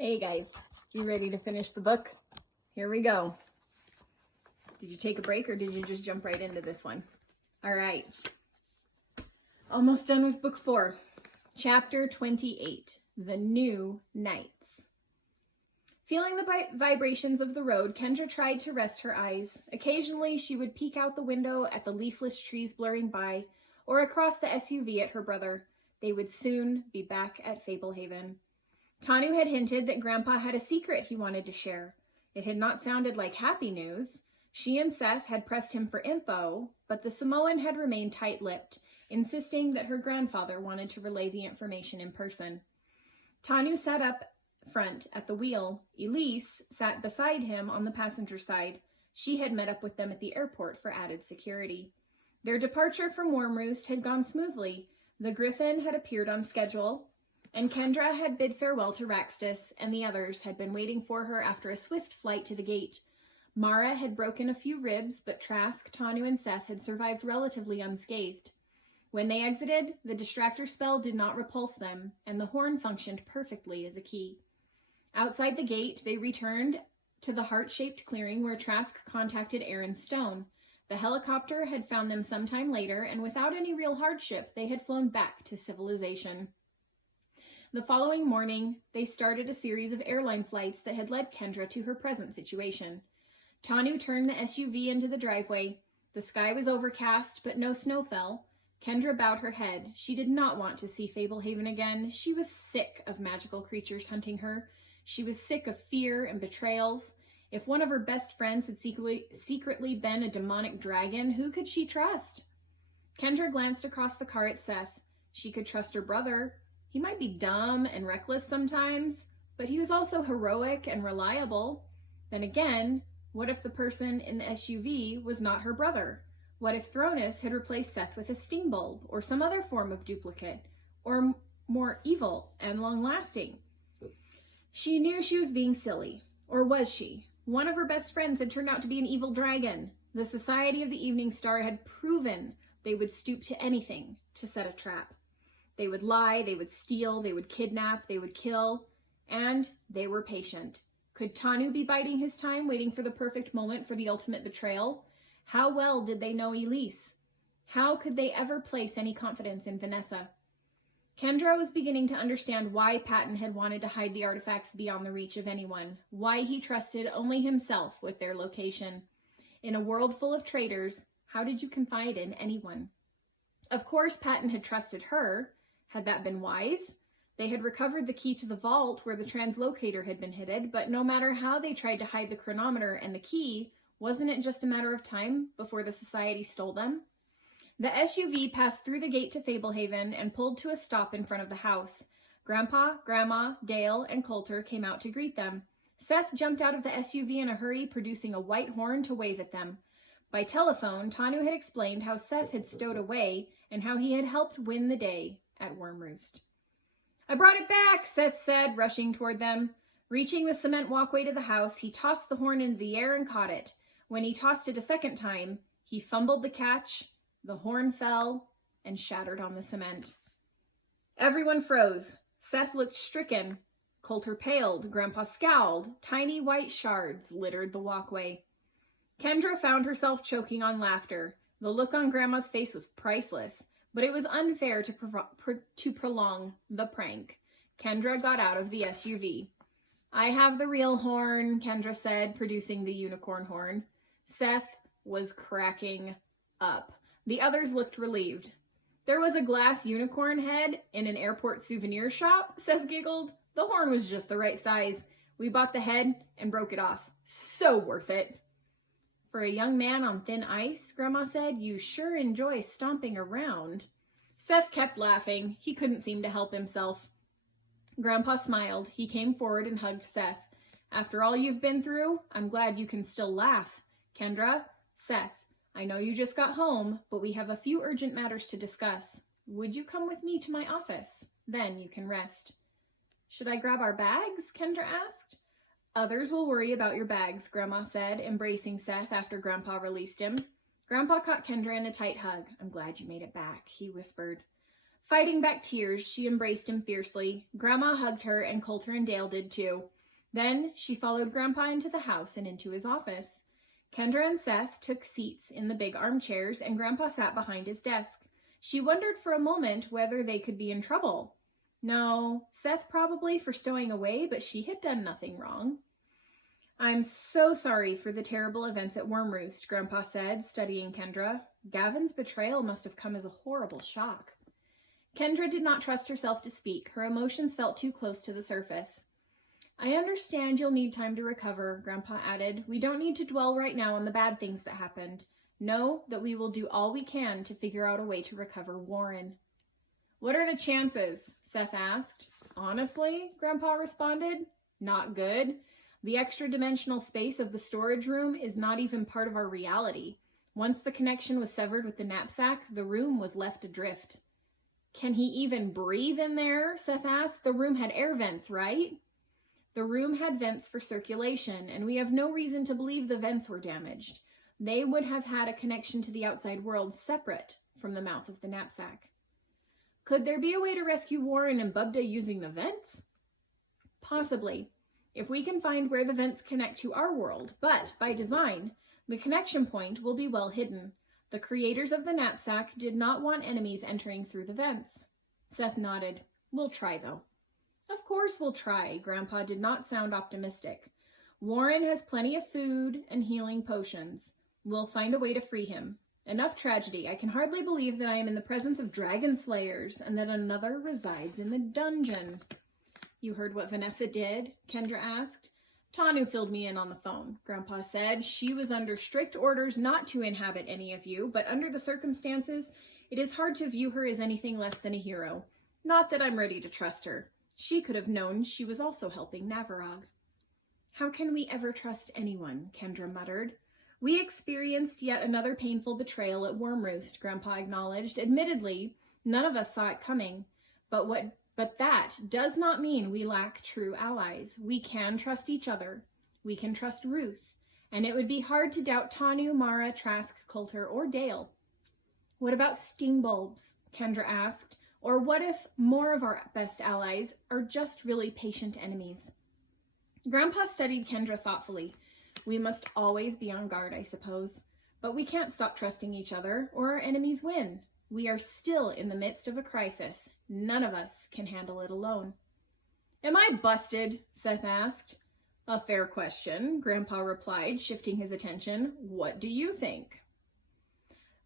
Hey guys, you ready to finish the book? Here we go. Did you take a break or did you just jump right into this one? All right. Almost done with book 4. Chapter 28, The New Nights. Feeling the vibrations of the road, Kendra tried to rest her eyes. Occasionally, she would peek out the window at the leafless trees blurring by, or across the SUV at her brother. They would soon be back at Fablehaven. Tanu had hinted that Grandpa had a secret he wanted to share. It had not sounded like happy news. She and Seth had pressed him for info, but the Samoan had remained tight-lipped, insisting that her grandfather wanted to relay the information in person. Tanu sat up front at the wheel. Elise sat beside him on the passenger side. She had met up with them at the airport for added security. Their departure from Warm Roost had gone smoothly. The Griffin had appeared on schedule, and Kendra had bid farewell to Raxtus, and the others had been waiting for her after a swift flight to the gate. Mara had broken a few ribs, but Trask, Tanu, and Seth had survived relatively unscathed. When they exited, the distractor spell did not repulse them, and the horn functioned perfectly as a key. Outside the gate, they returned to the heart-shaped clearing where Trask contacted Aaron Stone. The helicopter had found them sometime later, and without any real hardship, they had flown back to civilization. The following morning, they started a series of airline flights that had led Kendra to her present situation. Tanu turned the SUV into the driveway. The sky was overcast, but no snow fell. Kendra bowed her head. She did not want to see Fablehaven again. She was sick of magical creatures hunting her. She was sick of fear and betrayals. If one of her best friends had secretly been a demonic dragon, who could she trust? Kendra glanced across the car at Seth. She could trust her brother. He might be dumb and reckless sometimes, but he was also heroic and reliable. Then again, what if the person in the SUV was not her brother? What if Thronus had replaced Seth with a sting bulb or some other form of duplicate, or more evil and long-lasting? She knew she was being silly. Or was she? One of her best friends had turned out to be an evil dragon. The Society of the Evening Star had proven they would stoop to anything to set a trap. They would lie, they would steal, they would kidnap, they would kill, and they were patient. Could Tanu be biding his time, waiting for the perfect moment for the ultimate betrayal? How well did they know Elise? How could they ever place any confidence in Vanessa? Kendra was beginning to understand why Patton had wanted to hide the artifacts beyond the reach of anyone, why he trusted only himself with their location. In a world full of traitors, how did you confide in anyone? Of course, Patton had trusted her. Had that been wise? They had recovered the key to the vault where the translocator had been hidden, but no matter how they tried to hide the chronometer and the key, wasn't it just a matter of time before the Society stole them? The SUV passed through the gate to Fablehaven and pulled to a stop in front of the house. Grandpa, Grandma, Dale, and Coulter came out to greet them. Seth jumped out of the SUV in a hurry, producing a white horn to wave at them. By telephone, Tanu had explained how Seth had stowed away and how he had helped win the day at Worm Roost. "I brought it back," Seth said, rushing toward them. Reaching the cement walkway to the house, he tossed the horn into the air and caught it. When he tossed it a second time, he fumbled the catch, the horn fell, and shattered on the cement. Everyone froze. Seth looked stricken. Coulter paled. Grandpa scowled. Tiny white shards littered the walkway. Kendra found herself choking on laughter. The look on Grandma's face was priceless, but it was unfair to prolong the prank. Kendra got out of the SUV. "I have the real horn," Kendra said, producing the unicorn horn. Seth was cracking up. The others looked relieved. "There was a glass unicorn head in an airport souvenir shop," Seth giggled. "The horn was just the right size. We bought the head and broke it off. So worth it." "For a young man on thin ice," Grandma said, "you sure enjoy stomping around." Seth kept laughing. He couldn't seem to help himself. Grandpa smiled. He came forward and hugged Seth. "After all you've been through, I'm glad you can still laugh. Kendra, Seth, I know you just got home, but we have a few urgent matters to discuss. Would you come with me to my office? Then you can rest." "Should I grab our bags?" Kendra asked. "Others will worry about your bags," Grandma said, embracing Seth after Grandpa released him. Grandpa caught Kendra in a tight hug. "I'm glad you made it back," he whispered. Fighting back tears, she embraced him fiercely. Grandma hugged her, and Coulter and Dale did too. Then she followed Grandpa into the house and into his office. Kendra and Seth took seats in the big armchairs, and Grandpa sat behind his desk. She wondered for a moment whether they could be in trouble. No, Seth probably for stowing away, but she had done nothing wrong. "I'm so sorry for the terrible events at Worm Roost," Grandpa said, studying Kendra. Gavin's betrayal must have come as a horrible shock. Kendra did not trust herself to speak. Her emotions felt too close to the surface. "I understand you'll need time to recover," Grandpa added. "We don't need to dwell right now on the bad things that happened. Know that we will do all we can to figure out a way to recover Warren." "What are the chances?" Seth asked. "Honestly," Grandpa responded, "not good. The extra-dimensional space of the storage room is not even part of our reality. Once the connection was severed with the knapsack, the room was left adrift." "Can he even breathe in there?" Seth asked. "The room had air vents, right?" "The room had vents for circulation, and we have no reason to believe the vents were damaged. They would have had a connection to the outside world separate from the mouth of the knapsack." "Could there be a way to rescue Warren and Bubda using the vents?" "Possibly, if we can find where the vents connect to our world, but by design, the connection point will be well hidden. The creators of the knapsack did not want enemies entering through the vents." Seth nodded. "We'll try, though." "Of course we'll try." Grandpa did not sound optimistic. "Warren has plenty of food and healing potions. We'll find a way to free him. Enough tragedy. I can hardly believe that I am in the presence of dragon slayers and that another resides in the dungeon." "You heard what Vanessa did?" Kendra asked. "Tanu filled me in on the phone," Grandpa said. "She was under strict orders not to inhabit any of you, but under the circumstances, it is hard to view her as anything less than a hero. Not that I'm ready to trust her. She could have known she was also helping Navarog." "How can we ever trust anyone?" Kendra muttered. "We experienced yet another painful betrayal at Worm Roost," Grandpa acknowledged. "Admittedly, none of us saw it coming, but that does not mean we lack true allies. We can trust each other. We can trust Ruth, and it would be hard to doubt Tanu, Mara, Trask, Coulter, or Dale." "What about sting bulbs?" Kendra asked. "Or what if more of our best allies are just really patient enemies?" Grandpa studied Kendra thoughtfully. "We must always be on guard, I suppose. But we can't stop trusting each other, or our enemies win. We are still in the midst of a crisis. None of us can handle it alone." "Am I busted?" Seth asked. "A fair question," Grandpa replied, shifting his attention. "What do you think?"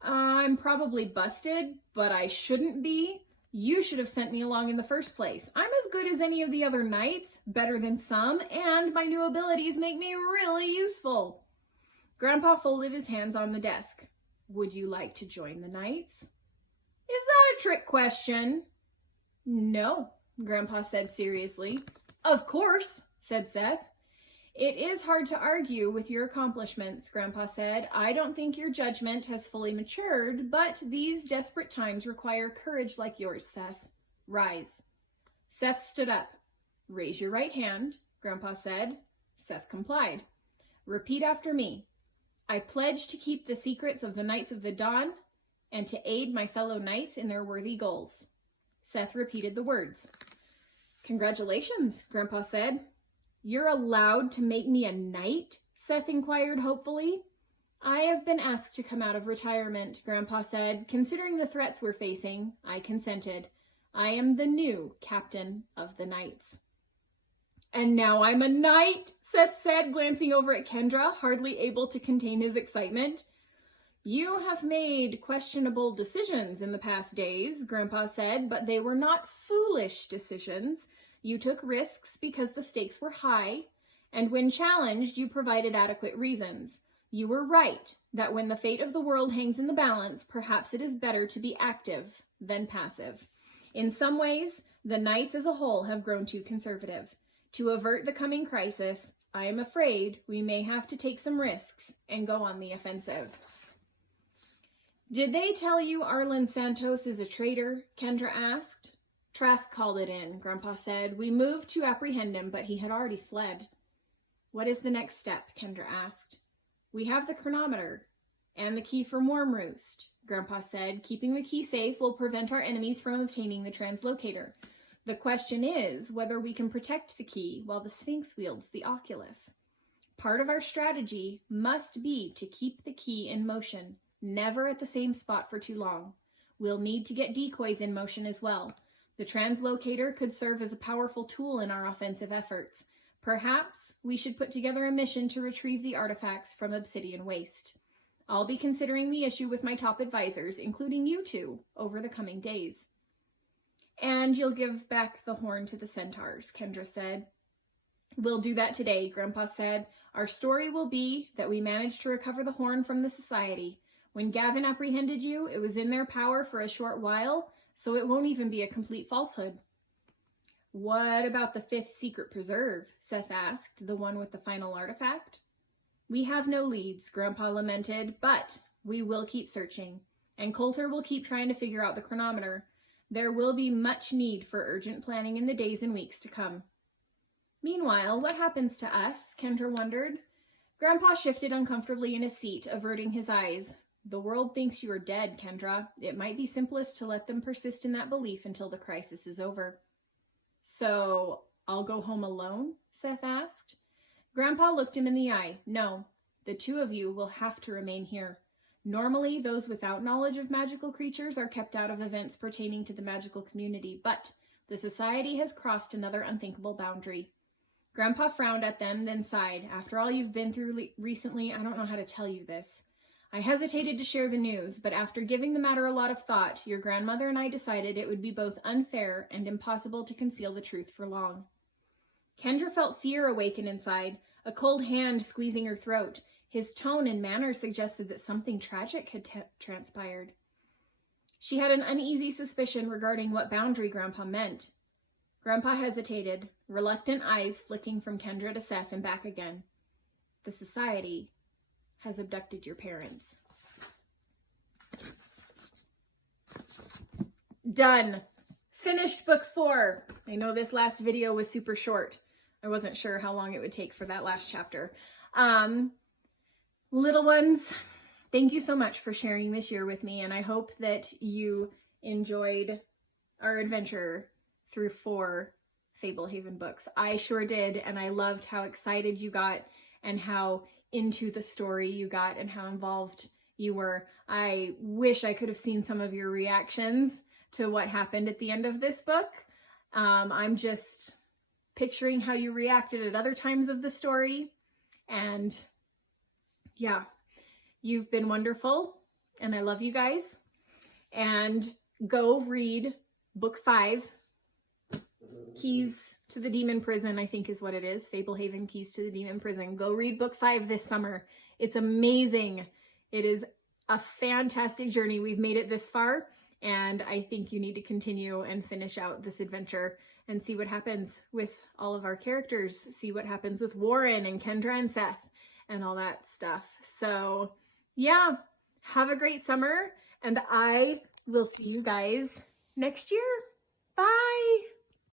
"I'm probably busted, but I shouldn't be. You should have sent me along in the first place. I'm as good as any of the other knights, better than some, and my new abilities make me really useful." Grandpa folded his hands on the desk. "Would you like to join the knights?" "Is that a trick question?" "No," Grandpa said seriously. "Of course," said Seth. "It is hard to argue with your accomplishments," Grandpa said. "I don't think your judgment has fully matured, but these desperate times require courage like yours, Seth. Rise." Seth stood up. "Raise your right hand," Grandpa said. Seth complied. "Repeat after me. I pledge to keep the secrets of the Knights of the Dawn and to aid my fellow knights in their worthy goals." Seth repeated the words. "Congratulations," Grandpa said. "You're allowed to make me a knight?" Seth inquired hopefully. "I have been asked to come out of retirement," Grandpa said. "Considering the threats we're facing, I consented. I am the new captain of the knights." "And now I'm a knight," Seth said, glancing over at Kendra, hardly able to contain his excitement. "You have made questionable decisions in the past days," Grandpa said, "but they were not foolish decisions. You took risks because the stakes were high, and when challenged, you provided adequate reasons. You were right that when the fate of the world hangs in the balance, perhaps it is better to be active than passive. In some ways, the knights as a whole have grown too conservative. To avert the coming crisis, I am afraid we may have to take some risks and go on the offensive." "Did they tell you Arlen Santos is a traitor?" Kendra asked. "Trask called it in," Grandpa said. "We moved to apprehend him, but he had already fled." "What is the next step?" Kendra asked. "We have the chronometer, and the key from Worm Roost. Grandpa said, keeping the key safe will prevent our enemies from obtaining the translocator. The question is whether we can protect the key while the Sphinx wields the Oculus. Part of our strategy must be to keep the key in motion, never at the same spot for too long. We'll need to get decoys in motion as well. The translocator could serve as a powerful tool in our offensive efforts. Perhaps we should put together a mission to retrieve the artifacts from Obsidian Waste. I'll be considering the issue with my top advisors, including you two, over the coming days. And you'll give back the horn to the centaurs, Kendra said. We'll do that today, Grandpa said. Our story will be that we managed to recover the horn from the society. When Gavin apprehended you, it was in their power for a short while, so it won't even be a complete falsehood. What about the 5th secret preserve? Seth asked, the one with the final artifact. We have no leads, Grandpa lamented, but we will keep searching. And Coulter will keep trying to figure out the chronometer. There will be much need for urgent planning in the days and weeks to come. Meanwhile, what happens to us? Kendra wondered. Grandpa shifted uncomfortably in his seat, averting his eyes. The world thinks you are dead, Kendra. It might be simplest to let them persist in that belief until the crisis is over. So, I'll go home alone? Seth asked. Grandpa looked him in the eye. No, the two of you will have to remain here. Normally, those without knowledge of magical creatures are kept out of events pertaining to the magical community, but the society has crossed another unthinkable boundary. Grandpa frowned at them, then sighed. After all you've been through recently, I don't know how to tell you this. I hesitated to share the news, but after giving the matter a lot of thought, your grandmother and I decided it would be both unfair and impossible to conceal the truth for long. Kendra felt fear awaken inside, a cold hand squeezing her throat. His tone and manner suggested that something tragic had transpired. She had an uneasy suspicion regarding what boundary Grandpa meant. Grandpa hesitated, reluctant eyes flicking from Kendra to Seth and back again. The society has abducted your parents. Done. Finished book 4. I know this last video was super short. I wasn't sure how long it would take for that last chapter. Little ones, thank you so much for sharing this year with me, and I hope that you enjoyed our adventure through 4 Fablehaven books. I sure did, and I loved how excited you got and how into the story you got and how involved you were. I wish I could have seen some of your reactions to what happened at the end of this book. I'm just picturing how you reacted at other times of the story, and yeah, you've been wonderful, and I love you guys. And go read book 5, Keys to the Demon Prison, I think is what it is. Fablehaven, Keys to the Demon Prison. Go read book 5 this summer. It's amazing. It is a fantastic journey. We've made it this far, and I think you need to continue and finish out this adventure and see what happens with all of our characters. See what happens with Warren and Kendra and Seth and all that stuff. So yeah, have a great summer, and I will see you guys next year. Bye.